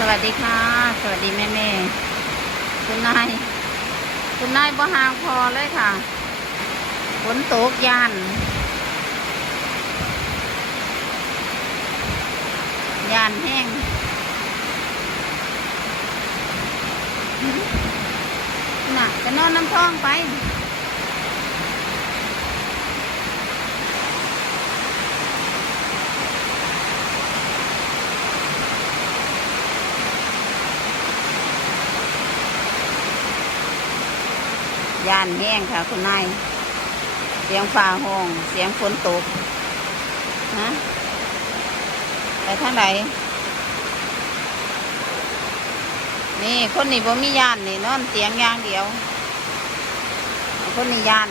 สวัสดีค่ะ สวัสดีแม่แม่คุณนายคุณนายบ่ห่างพอเลยค่ะฝนตกยานยานแห้งน่ะจะนอนน้ำท้องไป ยานแห้งค่ะ คุณนายเสียงฟ้าห้อง เสียงฝนตกฮะไปทางไหนนี่คนนี้บ่มียานนี่นอนเสียงย่างเดียว คนนี้ยาน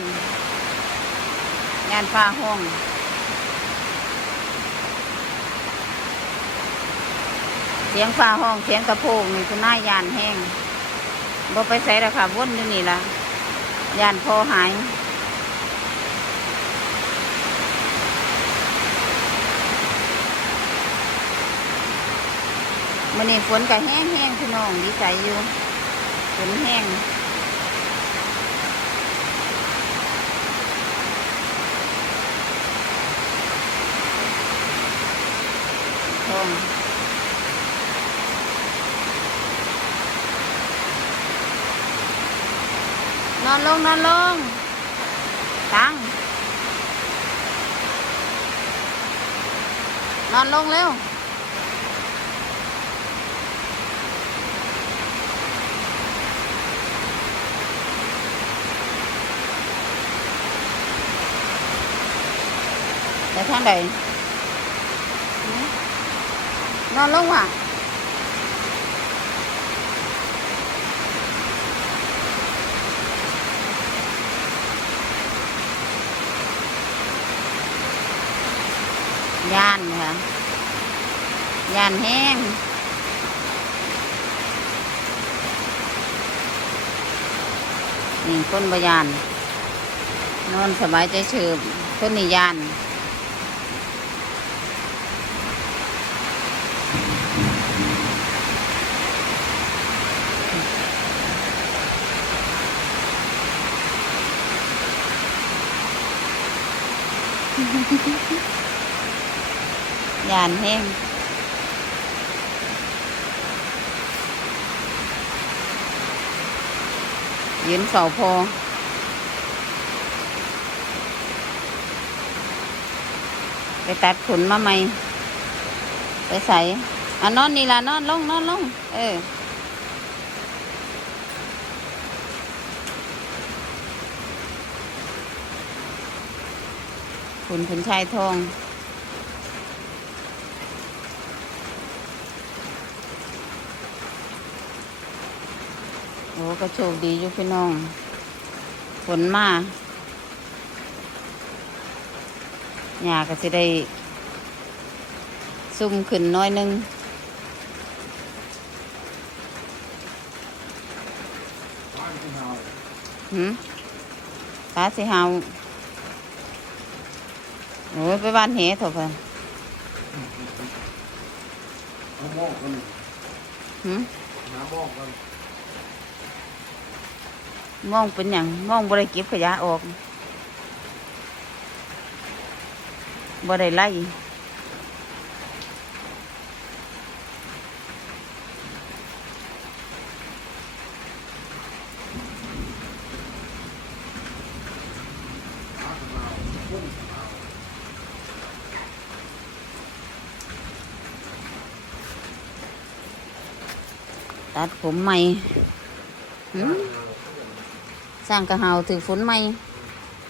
ยานฟ้าห้องเสียงฟ้าห้องเสียงกระโพงนี่คุณนายยานแห้งบ่ไปใส่ละค่ะวนอยู่นี่ละ ยานพอหายมันนี่ฝนก็แห้งแห้งๆพี่น้องดีใจอยู่ฝนแห้งทองน อนลงนอนลงตังนอนลงเร็วไปทางใดหือนอนลงว่ะ ย่านค่ะย่านแห้งนี่คนบยานนอนสบายใจเฉิบคนนี่ยาน ยานแห้งยืนเฝ้าพอไปตัดขนมาใหม่ ไปใส่อะนอนนี่ละนอนลงนอนลงเออขุนขุนชายทอง โอ้ก็โชคดีอยู่พี่น้อง ฝนมาหญ้าก็สิได้ ซุ่มขึ้นน้อยนึงหืมตาสิเฮาโอ้ยไปบ้านเหเถอะเพิ่นน้ำมอนหืมน้ำมอกกัน มองเป็นอย่างมองบ่ได้เก็บขยะออกบ่ได้ไล่ตัดผมใหม่ สร้างกระเฮาถือฝนใหม่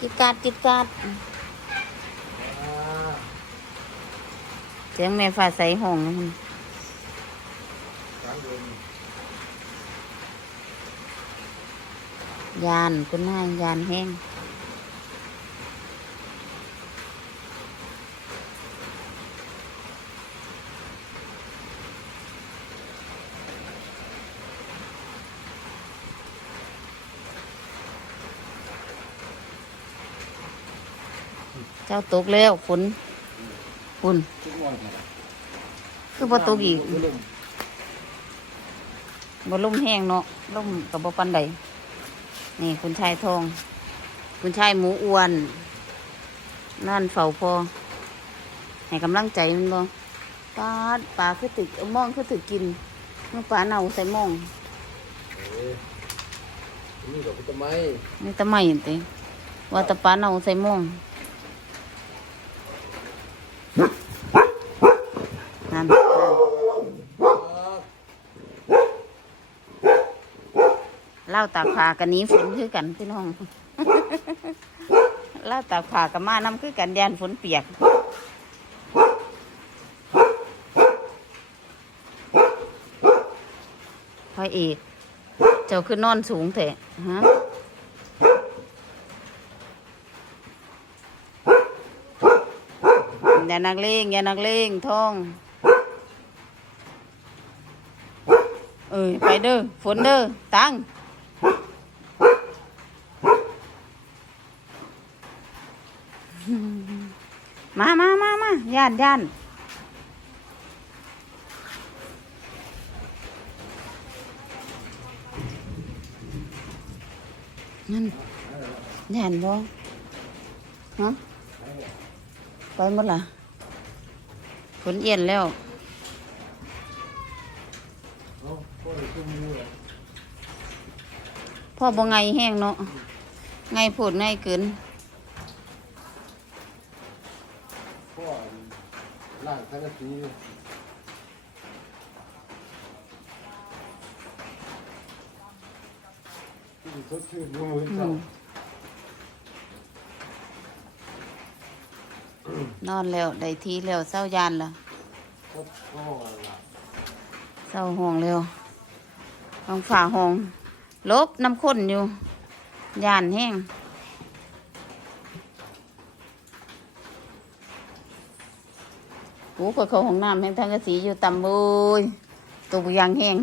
กิดกาดกิดกาดเสียงแม่ฟ้าใสห้องนยานคุณนายยานแห้ง เจ้าตกแล้วฝนฝุ่นทุกวันคือบ่ตกอีกน้ำบ่ลุ่มแห้งเนาะลุ่มกับบ่ปันใดนี่คุณชายทอง คุณชายหมูอ้วน นั่นเฝ้าพอให้กำลังใจมันบ่ปลาดปลาคือตึกเอามองคือตึกกินเมื่อปลาเน่าใส่หมองเอ้ยนี่ดอกพุทธไม้นี่ตะไม่ติว่าแตะปลาเน่าใส่หมอง นั่นเล่าตากผากันนี้ฝนคือกันพี่น้องเล่าตากผากับมาน้ำคือกันแดนฝนเปียกพระเอก เจ้าคือนอนสูงเถอะฮะ อย่านักเลงอย่านักเลงท่องเอ้ยไปเด้อฝนเด้อตั้งมามามามาย่านย่านนั่นย่านบ่ฮะไปหมดละ ฝนเย็นแล้วเอาพ่อเลยขึ้นมือเลยพ่อบ่ไงแห้งเนาะไงโผดไงเกินพ่อล่างทั้งกะทิที่สดชื่นมือ อื เจ้าม นอนแล้วได้ทีแล้วเศร้ายานละสดพ่อละเศร้าห้องแล้วห้องฝ่าห้องลบน้ำข้นอยู่ยานแห้งกูก็เข้าห้องน้ำแห้งทางกระสีอยู่ต่ำบุยตัวบุยางแห้ง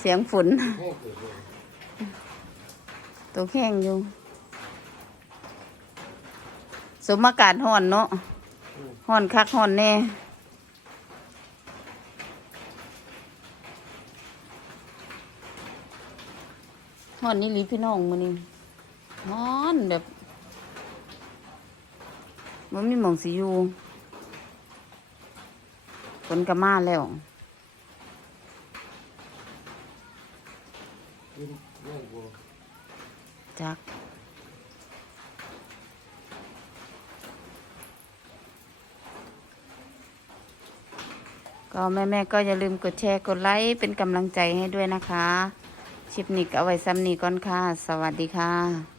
เสียงฝนแห้งเกิดเลยตัวแข้งอยู่ สมอากาศห่อนเนาะห่อนคักห่อนแน่ห่อนนี่ลีพี่น้องมือนี่ห่อนแบบมันมีหมองสีอยู่ฝนกระมาแล้วจัก ก็แม่ๆก็อย่าลืมกดแชร์กดไลค์เป็นกำลังใจให้ด้วยนะคะชิปนิกเอาไว้ซ้ำนี้ก่อนค่ะ สวัสดีค่ะ